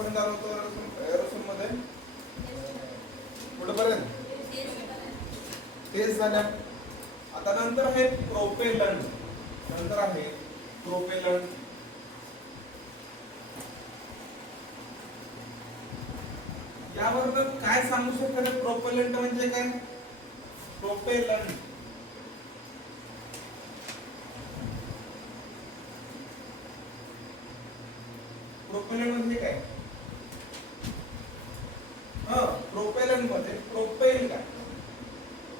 कुठपर्यंत आलो होतो एरोसोल मध्ये? कुठपर्यंत? तेच झाल्या. आता नंतर आहे प्रोपेलंट. नंतर आहे प्रोपेलंट. यावर काय सांगू शकता? प्रोपेलंट म्हणजे काय? प्रोपेलंट प्रोपेलंट म्हणजे काय? प्रोपेलंट मध्ये प्रोपेल काय?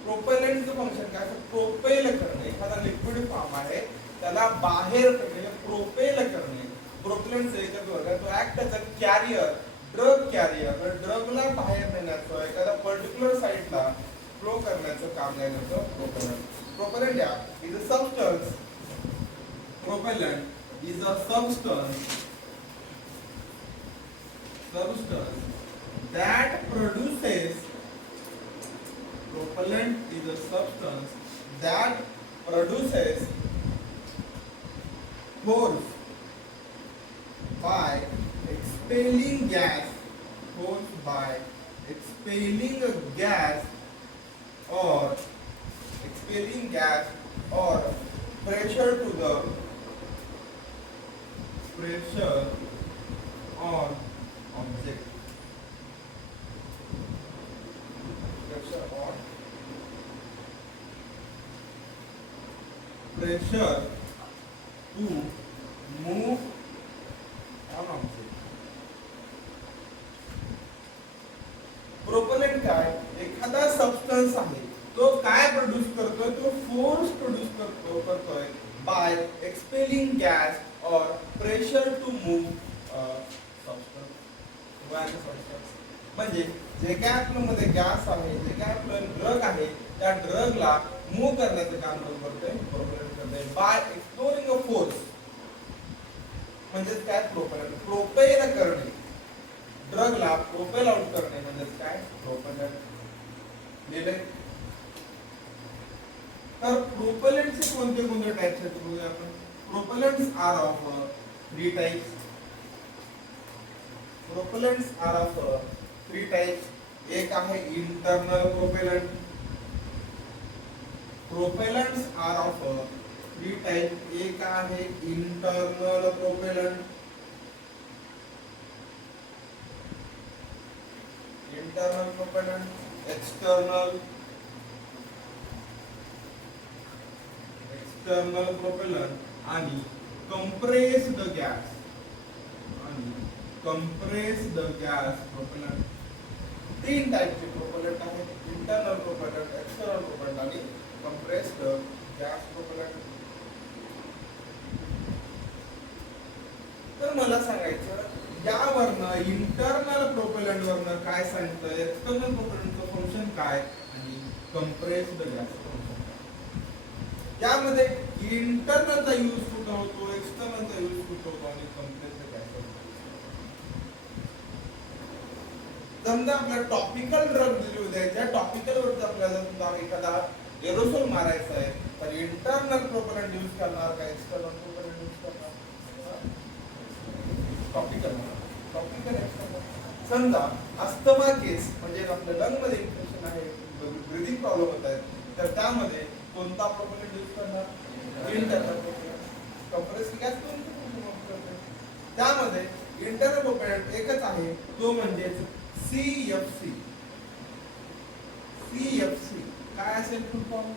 प्रोपेलंटचं फंक्शन काय? प्रोपेल करणे. एखादा लिक्विड फॉर्म आहे त्याला बाहेर काढणे, प्रोपेल करणे. प्रोपेलंटचं एकच वर्ग आहे. तो act as a carrier, drug carrier. ड्रगला बाहेर नेण्याचं, एखाद्या पर्टिक्युलर साइटला फ्लो करण्याचं काम देण्याचं प्रोपेलंट. प्रोपेलंट या is a substance. Propellant is a substance that produces propellant is a substance that produces force by expelling gas, force by expelling a gas or pressure to the pressure on object. Pressure to move on object. प्रोपेलंट काय? एखादा substance आहे तो काय produce करतोय? तो force produce करतोय bye expelling gas और pressure to move substance. म्हणजे जे काय आपल्यामध्ये गॅस आहे, जे काय आपलं ड्रग आहे, त्या ड्रगला मूव करण्याचं काम करतोय प्रोपेलंट करतोय बाय एक्सप्लोरिंग अ फोर्स. म्हणजे काय? प्रोपेलंट प्रोपेल करणे, ड्रगला प्रोपेल आउट करणे म्हणजे काय? प्रोपेलंट. लिहिले. तर प्रोपेलंटचे कोणते कोणते टाइप्स आहेत बघूया आपण. Propellants are of 3 types. Propellants are of 3 types. एक आहे internal propellant. Propellants are of 3 type. एक आहे internal propellant. Internal propellant, external propellant आणि compressed gas. Compressed gas propellant. 3 टाइपचे प्रोपेलंट आहेत. इंटरनल प्रोपेलंट, एक्सटर्नल प्रोपेलंट आणि कंप्रेस्ड गॅस प्रोपेलंट. तर मला सांगायचं यावरनं इंटरनल प्रोपेलंट वरनं काय सांगतं, एक्सटर्नल प्रोपेलंटचं फंक्शन काय आणि कंप्रेस्ड गॅस फंक्शन काय. यामध्ये इंटरनलचा यूज कुठं होतो, एक्सटर्नलचा यूज कुठं होतो आणि कंप्रेस्ड गॅस. समजा आपल्याला टॉपिकल ड्रग दिली होती, त्या टॉपिकल वरती आपल्याला समजा एखादा एरोसोल मारायचा आहे तर इंटरनल प्रोपेलंट यूज करणार का एक्सटर्नल प्रोपेलंट यूज करणार? Topical external. समजा अस्थमा केस म्हणजे आपल्या लंग मध्ये इन्फेक्शन आहे, ब्रीथिंग प्रॉब्लेम होत आहे, तर त्यामध्ये कोणता प्रोपेलंट यूज करणार? इंटरनल प्रोपेलंट. कंप्रेस्ड गॅस त्यामध्ये इंटरनल प्रोपेलंट एकच आहे, तो म्हणजे CFC. CFC काय असेल फुल फॉर्म?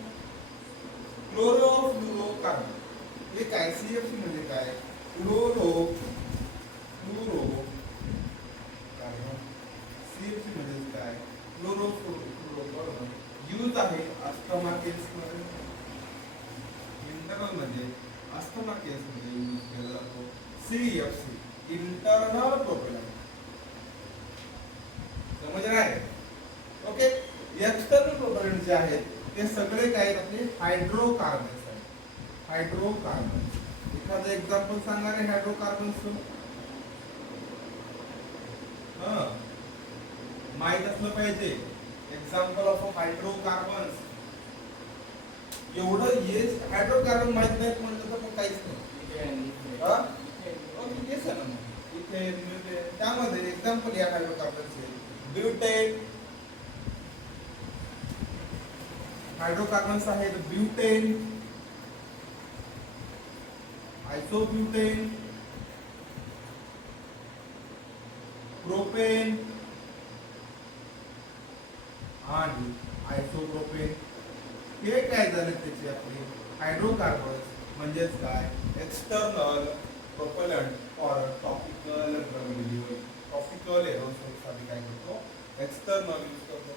क्लोरोफ्लोरोकार्बन. हे काय? CFC म्हणजे काय? क्लोरोफ्लोरोकार्बन. CFC म्हणजे काय? क्लोरोफ्लोरोकार्बन. यूज आहे अस्थमा केस मध्ये. इंटरनल मध्ये अस्थमा केस मध्ये यूज केला जातो CFC, इंटरनल प्रोपेलंट. समज आहे? ओके. एक्सटर्नल प्रोपेलंट जे आहेत ते सगळे काय आहेत? आपले हायड्रोकार्बन्स आहेत. हायड्रोकार्बन्स. एखादं एक्झाम्पल सांगणार आहे हायड्रोकार्बन्सचं? माहित असलं पाहिजे. Example of hydrocarbons. एवढं येस हायड्रोकार्बन माहित नाही म्हटलं तर मग काहीच नाही. मिथेन म्युटेन त्यामध्ये एक्झाम्पल या हायड्रोकार्बनचे ब्युटेन हायड्रोकार्बन्स आहेत ब्युटेन आयसोब्युटेन प्रोपेन आणि आयसोप्रोपेन हे काय झाले त्याचे आपले हायड्रोकार्बन्स म्हणजेच काय external propellant for topical topical aerosol साठी काय करतो एक्सटर्नल यूज करतो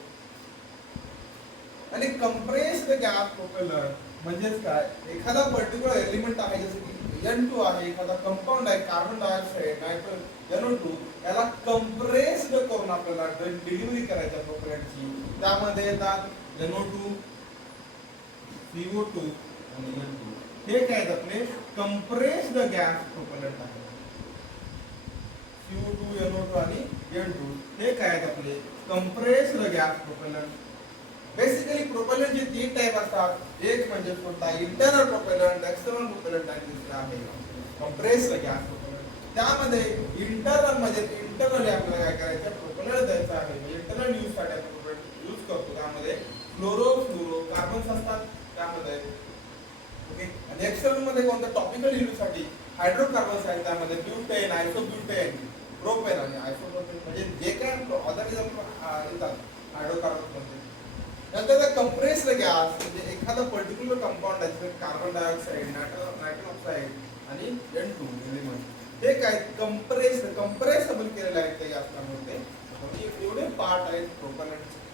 आणि कंप्रेस्ड गॅस प्रोपेलंट म्हणजेच काय एखादा पर्टिक्युलर एलिमेंट आहे जसे की N2 आहे एखादा कंपाऊंड आहे कार्बन डायऑक्साइड नायट्रोजन NO2 याला कंप्रेस्ड करून आपल्याला डिलिव्हरी करायच्या प्रोपेलंटची त्यामध्ये येतात NO2 CO2 आणि N2 हे काय आहेत आपले कंप्रेस्ड गॅस प्रोपेलंट आहे CO2 NO2 आणि N2 हे काय आहेत आपले कंप्रेस्ड गॅस प्रोपेलंट बेसिकली प्रोपेलंटचे तीन टाइप असतात एक म्हणजे कोणता इंटरनल प्रोपेलंट एक्सटर्नल प्रोपेलंट आणि दुसरा आहे कंप्रेस्ड गॅस प्रोपेलंट त्यामध्ये इंटरनल म्हणजे इंटरनली आपल्याला काय करायचं प्रोपेलंट द्यायचं आहे म्हणजे इंटरनल यूज साठी आपण प्रोपेलंट यूज करतो त्यामध्ये फ्लोरो कार्बन्स असतात त्यामध्ये ओके आणि एक्सटर्नल मध्ये कोणतं टॉपिकल यूज साठी हायड्रोकार्बन्स आहेत त्यामध्ये ब्युटेन आयसोब्युटेन प्रोपेन आणि आयसोप्रोपेन म्हणजे जे काय ऑर्गॅनिझम येतात हायड्रोकार्बन्स मध्ये नंतर कंप्रेस्ड गॅस म्हणजे एखादा पर्टिक्युलर कंपाऊंड आहे कार्बन डायऑक्साइड नायट्रोजन ऑक्साइड आणि N2 एलिमेंट हे काय कंप्रेसेबल केलेले आहेत त्या गॅसमध्ये म्हणजे एवढे पार्ट आहेत प्रोपेलंटचे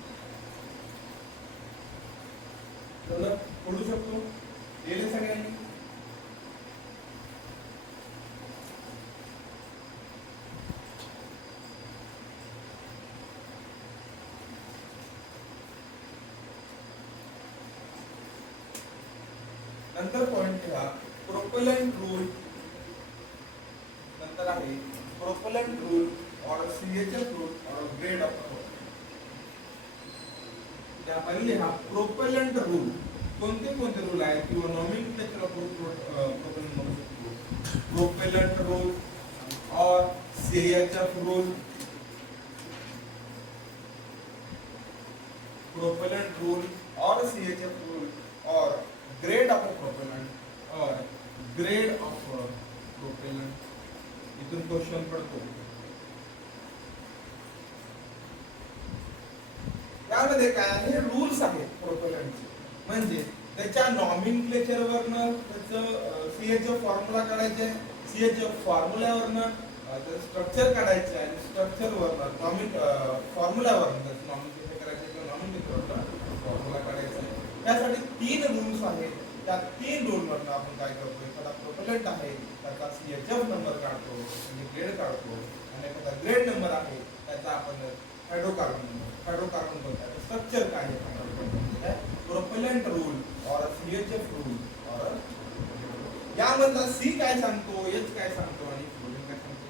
तर पडू शकतो गेले सगळ्यांनी नंतर पॉइंट घ्या प्रोपेलंट रूल नंतर आहे प्रोपेलंट रूल और CHF रूल और ग्रेड ऑफ त्या पहिले हा प्रोपेलंट रूल कोणते कोणते रूल आहेत किंवा नॉमेनक्लेचर ऑफ प्रोपेलंट प्रोपेलंट रूल और CHF रूल प्रोपेलंट रूल और CHF रूल और ग्रेड ऑफ प्रोपेलंट और ग्रेड ऑफ प्रोपेलंट इथून क्वेश्चन पडतो यामध्ये काय आहे रूल्स आहेत प्रोपेलंटचे म्हणजे त्याच्या नॉमेनक्लेचर वरनं त्याचं CHF फॉर्म्युला काढायचे CHF फॉर्म्युल्यावरनं स्ट्रक्चर काढायचे आणि स्ट्रक्चर वरनं फॉर्म्युला वरनं त्याचं नॉमेनक्लेचर करायचे किंवा नॉमेनक्लेचर वरनं फॉर्म्युला काढायचा त्यासाठी तीन रूल्स आहेत त्या तीन रूल वरनं आपण काय करतो एखादा प्रोपेलंट आहे त्याचा CHF नंबर काढतो म्हणजे ग्रेड काढतो आणि एखादा ग्रेड नंबर आहे त्याचा आपण हायड्रोकार्बन बोलतात स्ट्रक्चर काय आहे प्रोपेलंट रूल और CHF रूल और यामधला C काय सांगतो H काय सांगतो आणि फ्लोरीन काय सांगतो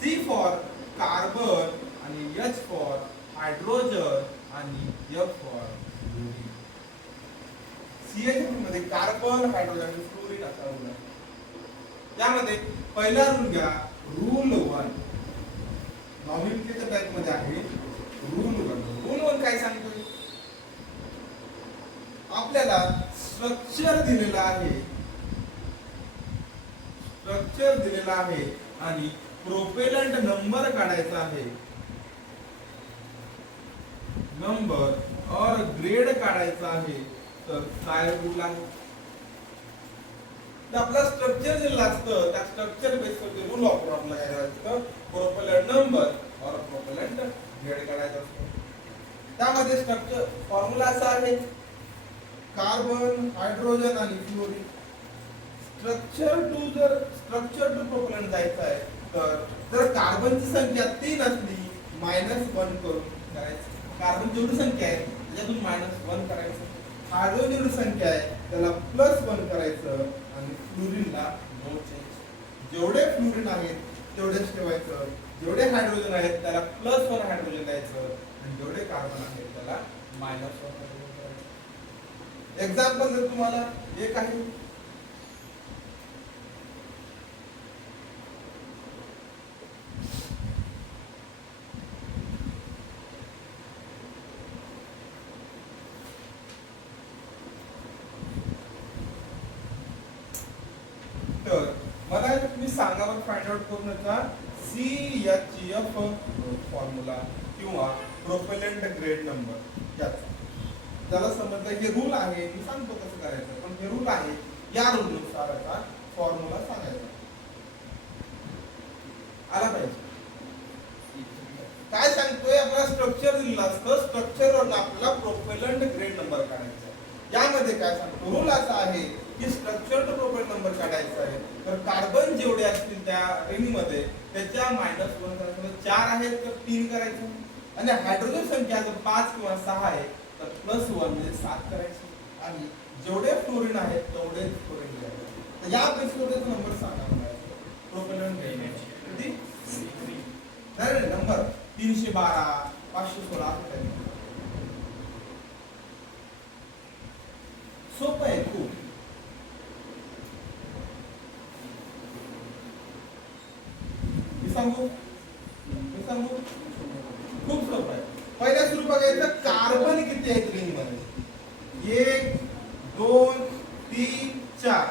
C फॉर कार्बन आणि H फॉर हायड्रोजन आणि F फॉर फ्लोरीन CHF मध्ये कार्बन हायड्रोजन आणि फ्लोरीन असा रूल आहे यामध्ये पहिला रूल घ्या रूल 1 नॉमेनक्लेचर टाइप मध्ये आहे रूल 1 काय सांगतोय आपल्याला स्ट्रक्चर दिलेला आहे आणि प्रोपेलंट नंबर काढायचा आहे नंबर और ग्रेड काढायचा आहे तर काय रूल आहे तर आपला स्ट्रक्चर दिलेला असतं त्या स्ट्रक्चर बेसवर रूल वापरून आपल्याला काय करायचं प्रोपेलंट नंबर और प्रोपेलंट ग्रेड काढायचा असतो त्यामध्ये स्ट्रक्चर फॉर्म्युला असा आहे कार्बन हायड्रोजन आणि फ्लोरीन स्ट्रक्चर टू प्रोपेलंट जायचं आहे तर जर कार्बनची संख्या 3 असली -1 करून करायचं कार्बन जेवढी संख्या आहे त्याच्यातून -1 करायचं हायड्रोजन जेवढी संख्या आहे त्याला +1 करायचं आणि फ्लोरीनला नो चेंज जेवढे फ्लोरीन आहेत तेवढेच ठेवायचं जेवढे हायड्रोजन आहेत त्याला +1 हायड्रोजन द्यायचं आणि जेवढे कार्बन आहेत त्याला -1 हायड्रोजन द्यायचं एक्झाम्पल जर तुम्हाला एक आहे फाइंड आउट करून याचा CHF फॉर्म्युला किंवा प्रोपेलंट ग्रेड नंबर याचा ज्याला समजलं हे रूल आहे मी सांगतो कसं करायचं पण हे रूल आहे या रूल नुसार याचा फॉर्म्युला सांगायचा आला पाहिजे काय सांगतोय आपल्याला स्ट्रक्चर दिलेलं असतं स्ट्रक्चरवरून आपल्याला प्रोपेलंट ग्रेड नंबर काढायचा यामध्ये काय सांगतो रूल असा आहे की स्ट्रक्चर टू प्रोपेलंट नंबर काढायचा आहे तर कार्बन जेवढे असतील त्या रिंगमध्ये त्याच्या -1 करायचं 4 आहेत तर 3 करायचं आणि हायड्रोजन संख्या जर 5 किंवा 6 आहे तर +1 म्हणजे 7 करायचे आणि जेवढे फ्लोरीन आहेत तेवढे फ्लोरीन घ्यायचे तर या बेसवरच नंबर सांगा मला प्रोपेलंट ग्रेड किती नाही नंबर 312 516 सोपं आहे खूप मी सांगू खूप सोपं आहे पहिल्या सुरू बघायचं कार्बन किती आहेत रिंग मध्ये 1 2 3 4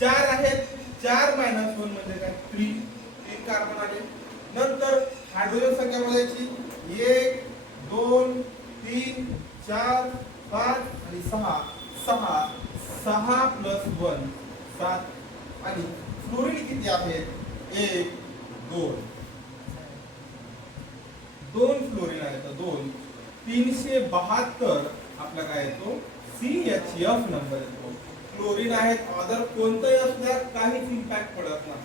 4 आहेत 4 - 1 म्हणजे काय 3 कार्बन आले नंतर हायड्रोजन संख्या बघायची 1 2 3 4 5 आणि 6 +1 7 आणि फ्लोरीन किती आहेत 1 2 फ्लोरीन आहेत 2 372 आपला काय येतो CHF नंबर येतो फ्लोरीन आहेत अदर कोणतंही असल्या काहीच इम्पॅक्ट पडत नाही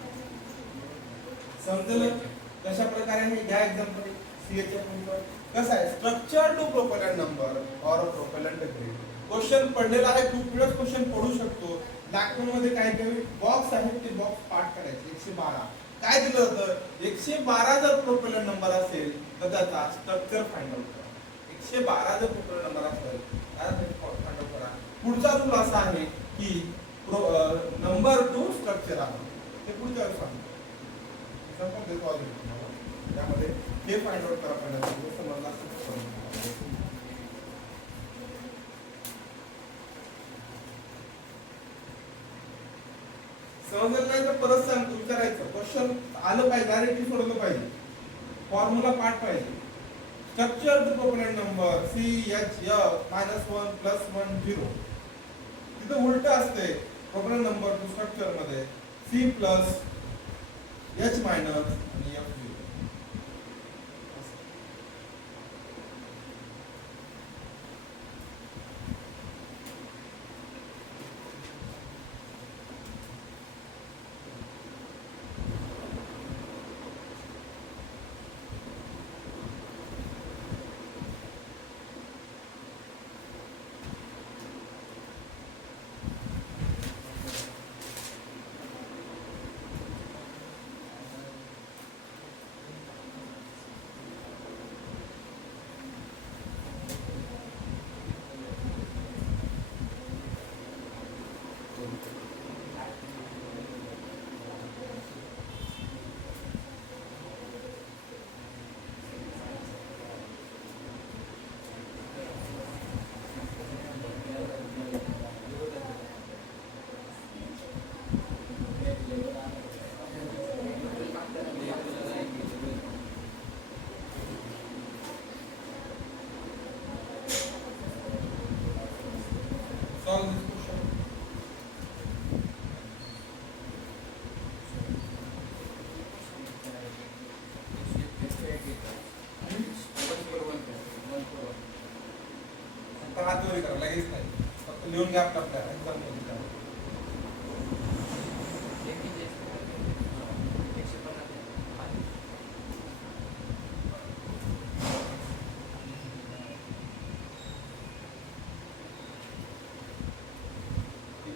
समजलं कशा प्रकारे हे घ्या एक्झाम्पल CHF नंबर कसा आहे स्ट्रक्चर टू प्रोपेलंट नंबर और प्रोपेलंट ग्रेड क्वेश्चन पडलेला आहे खूप वेळेस क्वेश्चन पडू शकतो लॅक्टोन मध्ये काय काही बॉक्स आहेत ते बॉक्स पाठ करायचे 112 काय दिलं होतं 112 जर प्रोपेलंट नंबर असेल तर त्याचा स्ट्रक्चर फाइंड आउट करा 112 जर प्रोपेलंट नंबर असेल तर फाइंड आउट करा पुढचा रूल असा आहे की नंबर टू स्ट्रक्चर आहे ते पुढच्या वेळेस सांगतो एक्झाम्पल देतो अजून तुम्हाला त्यामध्ये हे फाइंड आउट करा पहिल्यांदा समजला समजलं नाही तर परत सांगतो विचारायचं क्वेश्चन आलं पाहिजे डायरेक्टली सोडलं पाहिजे फॉर्म्युला पाठ पाहिजे structure to propellant number CHF -1 +1 0 तिथं उलट असते प्रोपेलंट नंबर टू स्ट्रक्चर मध्ये C प्लस H मायनस आणि F 0 solve this question. फक्त हात वर करा लगेच नाही फक्त लिहून घ्या आपल्या एक्झाम मध्ये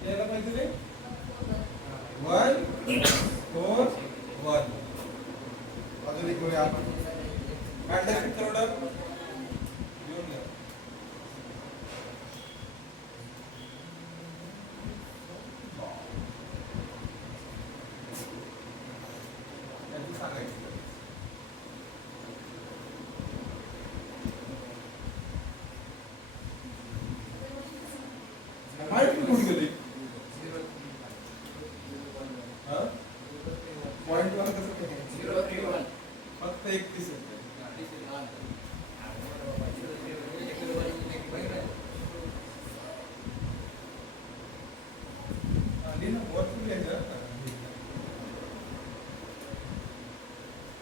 यायला पाहिजे रे 1 4 1 अजून एक करूया आपण मॅट्रिक्स ऑर्डर लिहून घ्या याची सांगायची माहिती कुठे गेली पॉइंट वर कसं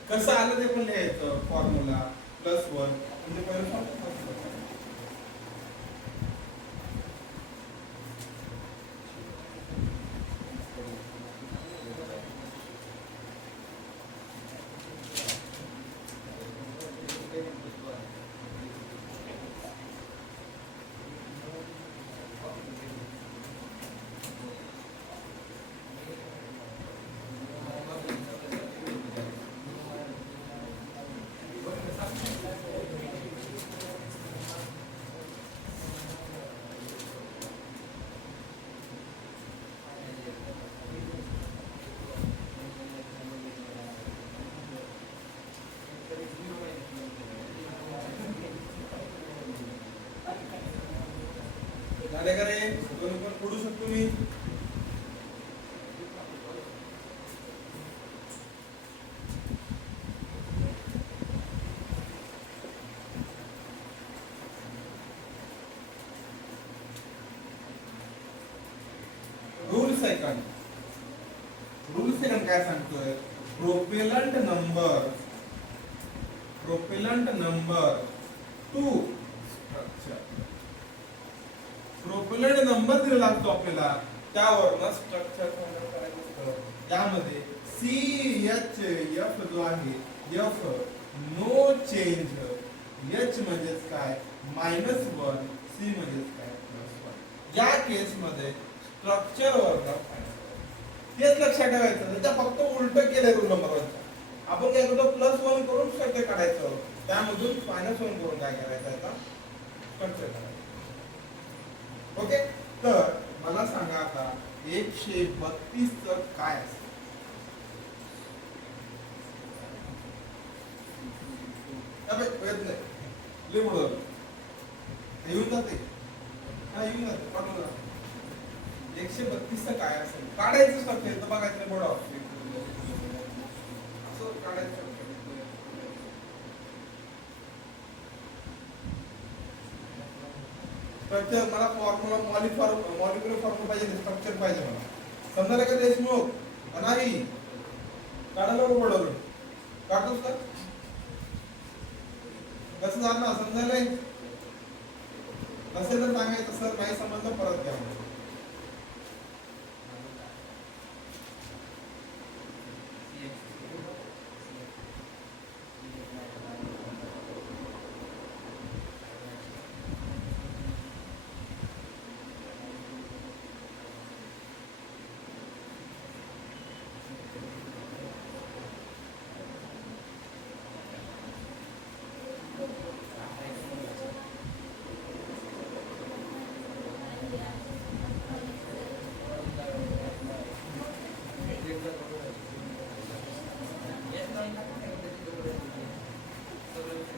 कसं आलं ते पण लिहायचं फॉर्म्युला +1 म्हणजे पहिलं फॉर्म्युला झाले का रे दोन्ही पण पडू शकतो मी रूल सेकंड काय सांगतोय प्रोपेलंट नंबर टू स्ट्रक्चर प्रोपेलंट नंबर दिलेला असतो आपल्याला त्यावरनं स्ट्रक्चर करायचं असतं यामध्ये CHF जो आहे F नो चेंज H म्हणजेच काय -1 C म्हणजेच काय +1 या केस मध्ये स्ट्रक्चर वरनं तेच लक्षात ठेवायचं त्याच्या फक्त उलट केलंय रूल नंबर 1 आपण काय करतो +1 करून स्ट्रक्चर काढायचं त्यामधून -1 करून काय करायचं आता स्ट्रक्चर काढायचं ओके तर मला सांगा आता 132 च काय असेल अबे प्रयत्न नाही लिहून येऊन जाते हा येऊन जाते पाठवून जा 132 च काय असेल काढायचं स्ट्रक्चर तर बघायचं बोर्ड ऑफ असं काढायचं स्ट्रक्चर मला फॉर्म्युला मॉलिक्युलर फॉर्म्युला पाहिजे स्ट्रक्चर पाहिजे मला समजायला का देशमुख नाही काढायला बोर्डवर काढतोस का कसं झालं ना समजायला नसेल तर सांगायचं सर नाही समजलं परत घ्या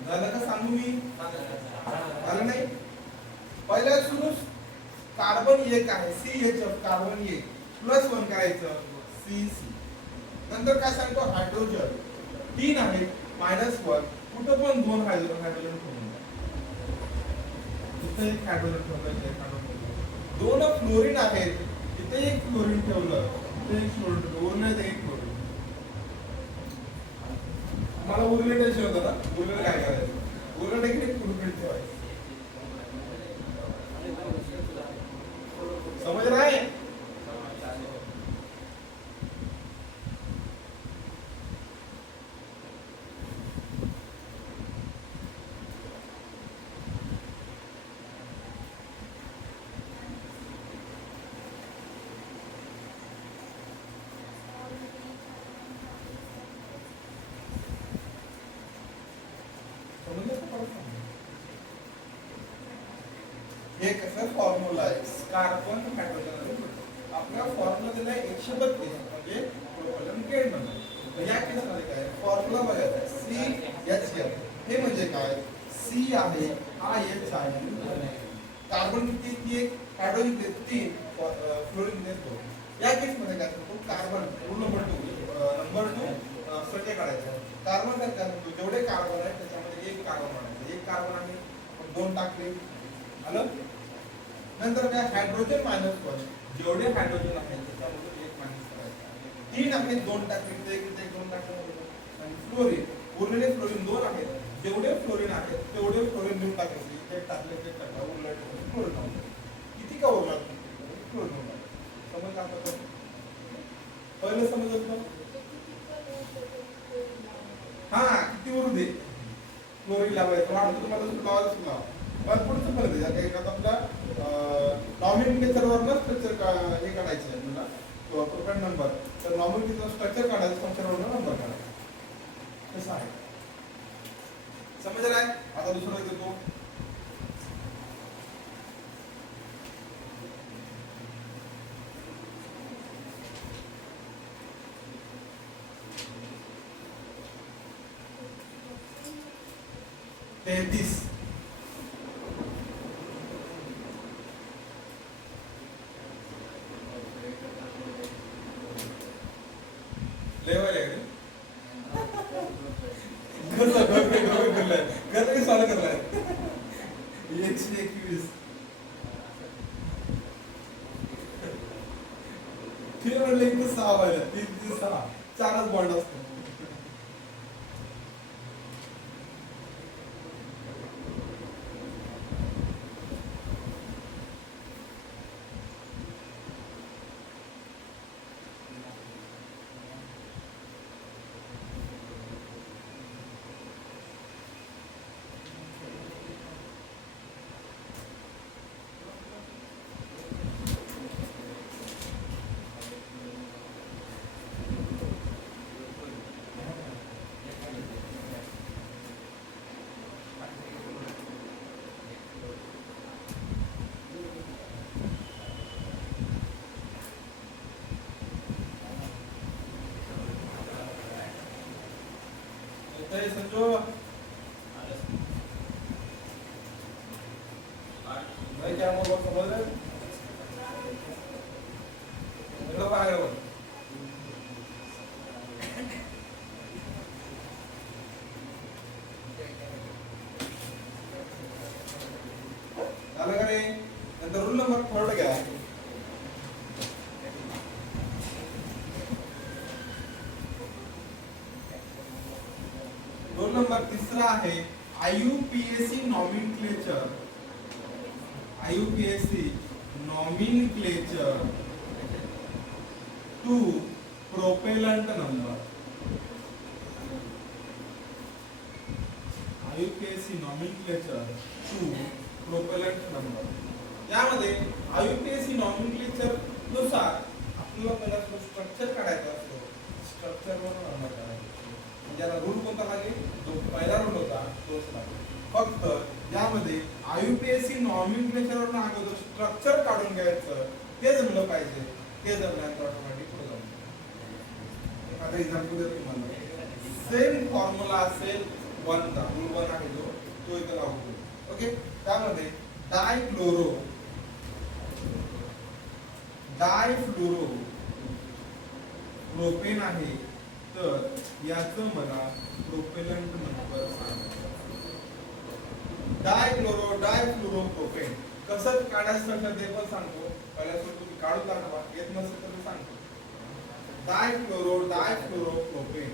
झालं का सांगू मी झालं नाही पहिल्या सुरू कार्बन 1 आहे CHF कार्बन 1 +1 करायचं CC नंतर काय सांगतो हायड्रोजन 3 आहे -1 कुठं पण 2 हायड्रोजन ठेवून इथे एक हायड्रोजन ठेवलं 2 फ्लोरीन आहेत इथे एक फ्लोरीन ठेवलं इथे एक फ्लोरीन ठेवलं उरलं एक फ्लोरीन मला उरलेट असे होतं ना उरलेट काय करायचं उरलेट एक उरलेट ठेवायचं समझ रहा है हे कसं फॉर्म्युला आहे कार्बन हायड्रोजन आपला फॉर्म्युला दिला आहे 132 म्हणजे प्रोपेलंट केड म्हणतात या केस मध्ये काय फॉर्म्युला बघायचा CHF हे म्हणजे काय C आहे हा H आहे कार्बन किती एक हायड्रोजन 3 फ्लोरीन 2 या केस मध्ये काय होतो कार्बन रूल नंबर 2 स्ट्रक्चर काढायचा कार्बन काय करतो जेवढे कार्बन आहेत त्याच्यामध्ये एक कार्बन म्हणायचं एक कार्बन आम्ही 2 टाकले आलं नंतर काय हायड्रोजन -1 जेवढे हायड्रोजन आहेत त्याच्यामध्ये एक मायनस करायचं 3 आहे 2 टाकले 1 2 टाकले आणि फ्लोरीन. उरलेले फ्लोरीन 2 आहेत. जेवढे फ्लोरीन आहेत तेवढे फ्लोरीन देऊन टाकायचे. ते टाकले उरले फ्लोरीन लावले. किती का उरला फ्लोरीन लावले. समजलं आता? पहिलं समजलं का? हा किती उरू दे फ्लोरीन लावायचं. वाटतं तुम्हाला लावायचं लावा. पण पुढचं पण द्या काही आता आपला नॉमिनक्लेचरवरनं स्ट्रक्चर हे काढायचं आहे मला प्रोटॉन नंबर. तर नॉमिनक्लेचर स्ट्रक्चर काढायचं, स्ट्रक्चरवरनं नंबर काढायचा. कसं आहे समजलं आहे? आता दुसरं देतो. तेहतीस लेवल आहे घर सॉल्व करलाय. 121 ठीक म्हणलं इथं 6 व्हायला 3 3 6 4च बॉन्ड असतो. समझो भाई क्या हम लोग समझ रहे लोग आगे बोल. झालं का रे? नंतर रूल नंबर 4 घ्या. रोल नंबर 3 आहे IUPAC nomenclature. IUPAC nomenclature to propellant number. IUPAC nomenclature to propellant number. यामध्ये IUPAC नॉमिनक्लेचर नुसार आपल्याला पहिला स्ट्रक्चर काढायचा असतो. स्ट्रक्चरवर नंबर काढायचा. ज्याला रूल कोणता लागेल? जो पहिला रूल होता तोच लागेल. फक्त यामध्ये IUPAC नॉमिनक्लेचरवरून अगोदर स्ट्रक्चर काढून घ्यायचं. ते जमलं पाहिजे. ते जमल्यानंतर ऑटोमॅटिक पुढे जाऊ. एखादा एक्झाम्पल देतो तुम्हाला. सेम फॉर्म्युला असेल 1 चा रूल 1 आहे जो तो इथे लागू करू. ओके. त्यामध्ये डायफ्लोरो प्रोपेन आहे. तर याचं मला प्रोपेलंट नंबर सांगा. डायफ्लोरो प्रोपेन कसं काढायचं ते पण सांगतो. पहिला तुम्ही काढून दाखवा. येत नसेल तर मी सांगतो. डायफ्लोरो प्रोपेन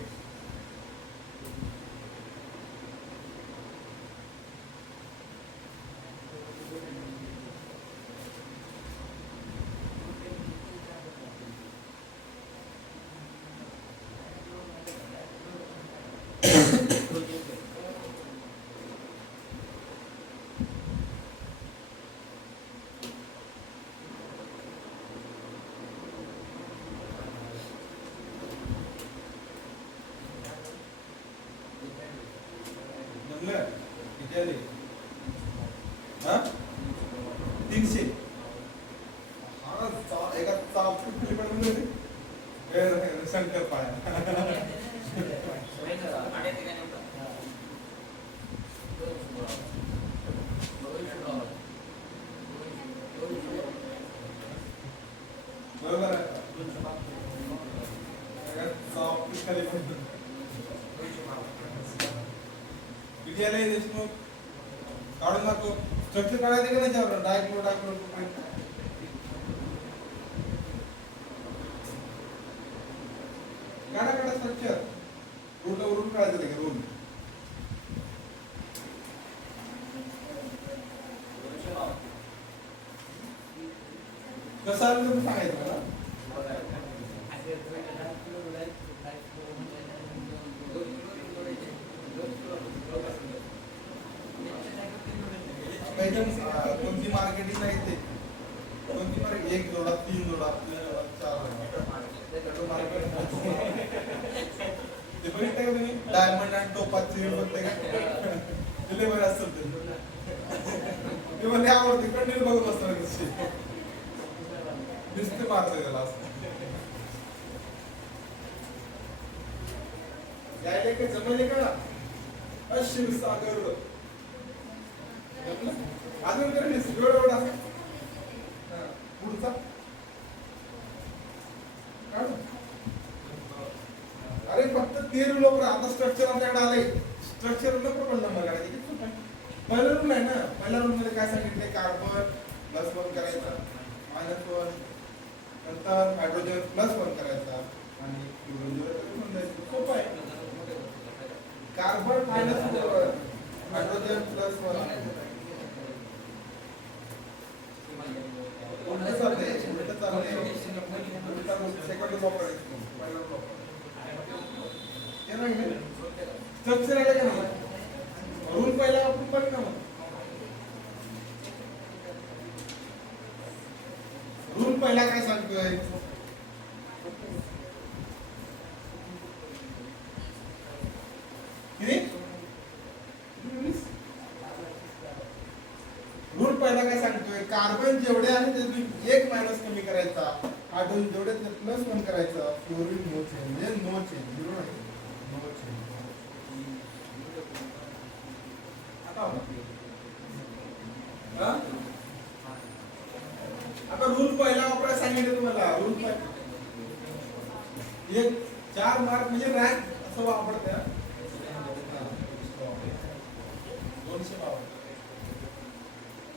किती 300. एका शंकर पाया बरोबर आहे. देशमुख काढून दाखव. स्ट्रक्चर काढायचं का नाही त्यावर? डायफ्लोरो काढा स्ट्रक्चर. रूल कसं आलं तुम्ही सांगायचं मला. कोणती मार्केटिंग नाही ते कोणती मार्केट 1 जोडा 3 जोडा 4 ते बघितलं का तुम्ही डायमंड आणि टोपाची बघते का ते बरं असतं ते म्हणजे आवडते कंटिन्यू बघत असतात कशी दिसते मारते त्याला असं यायला काही जमले का क्षीरसागर अजून करेल एवढा पुढचा अरे फक्त 13 लोक आता स्ट्रक्चर आपल्याकडे आले स्ट्रक्चर नको पण नंबर काढायचे पहिला रूम आहे ना पहिल्या रूम मध्ये काय सांगितले कार्बन +1 करायचा -1 नंतर हायड्रोजन +1 करायचा आणि फ्लोरीन सोपं आहे कार्बन -1 हायड्रोजन +1 स्ट्रक्चर आलं का नाही रूल पहिला आपण पण ना रूल पहिला काय सांगतोय रूल पहिला काय सांगतोय कार्बन जेवढे आहे त्यातून 1 मायनस कमी करायचा हायड्रोजन जेवढे +1 करायचा फ्लोरीन नो चेंज म्हणजे नो चेंज झिरो नाही नो चेंज आता रूल पहिला वापरायला सांगितलं तुम्हाला रूल एक 4 मार्क म्हणजे रँक असं वापरत्या 200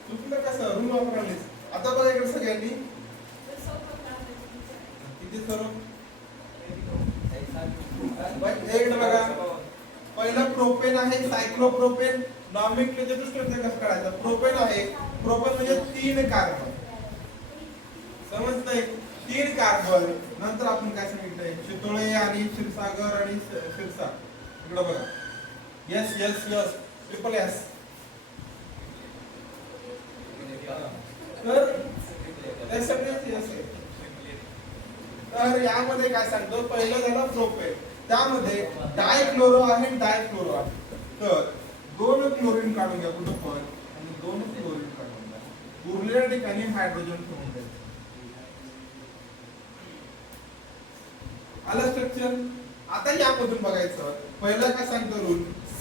चुकलं कसं रूल वापरायला आता बघा इकडे सगळ्यांनी किती सर्व इकडे बघा पहिला प्रोपेन आहे सायक्लोप्रोपेन नॉमेनक्लेचर स्ट्रक्चर कसं करायचं प्रोपेन आहे प्रोपेन म्हणजे 3 कार्बन समजतंय 3 कार्बन नंतर आपण काय सांगितलंय चितोळे आणि क्षीरसागर आणि शिरसा इकडे बघा S ट्रिपल S तर यामध्ये काय सांगतो पहिलं झालं प्रोपेन त्यामध्ये डायक्लोरो आहे डायफ्लोरो आहे तर 2 क्लोरीन काढून घ्या कुठं पण आणि 2 क्लोरीन काढून घ्या उरलेल्या ठिकाणी हायड्रोजन ठेवून द्या आलं स्ट्रक्चर आता यामधून बघायचं पहिला काय सांगतो रूल C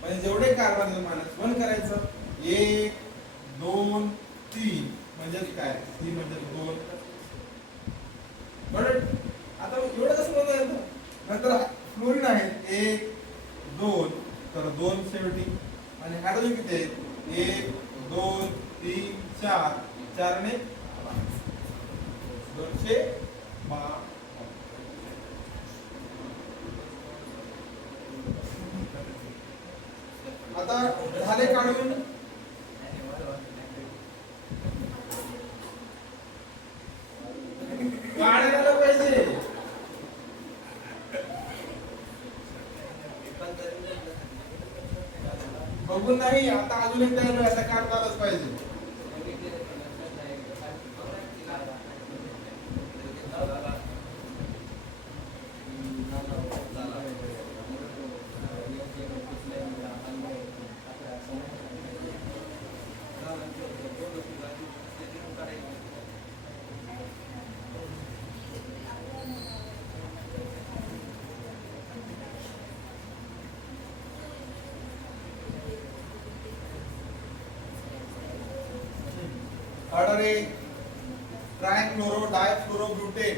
म्हणजे जेवढे कार्बन -1 करायचं 1 2 3 म्हणजे काय C म्हणजे 2 बरं आता एवढं कसं म्हणता येतं नंतर फ्लोरीन आहेत 1 2 तर 2 शेवटी आणि हायड्रोजन किती आहेत 1 2 3 4 4 ने 212 आता झाले काढून काढायला पाहिजे बघून नाही आता अजून एक टाइम आता काढताच पाहिजे ऑर्डर ए ट्रायक्लोरो डायफ्लोरोब्यूटेन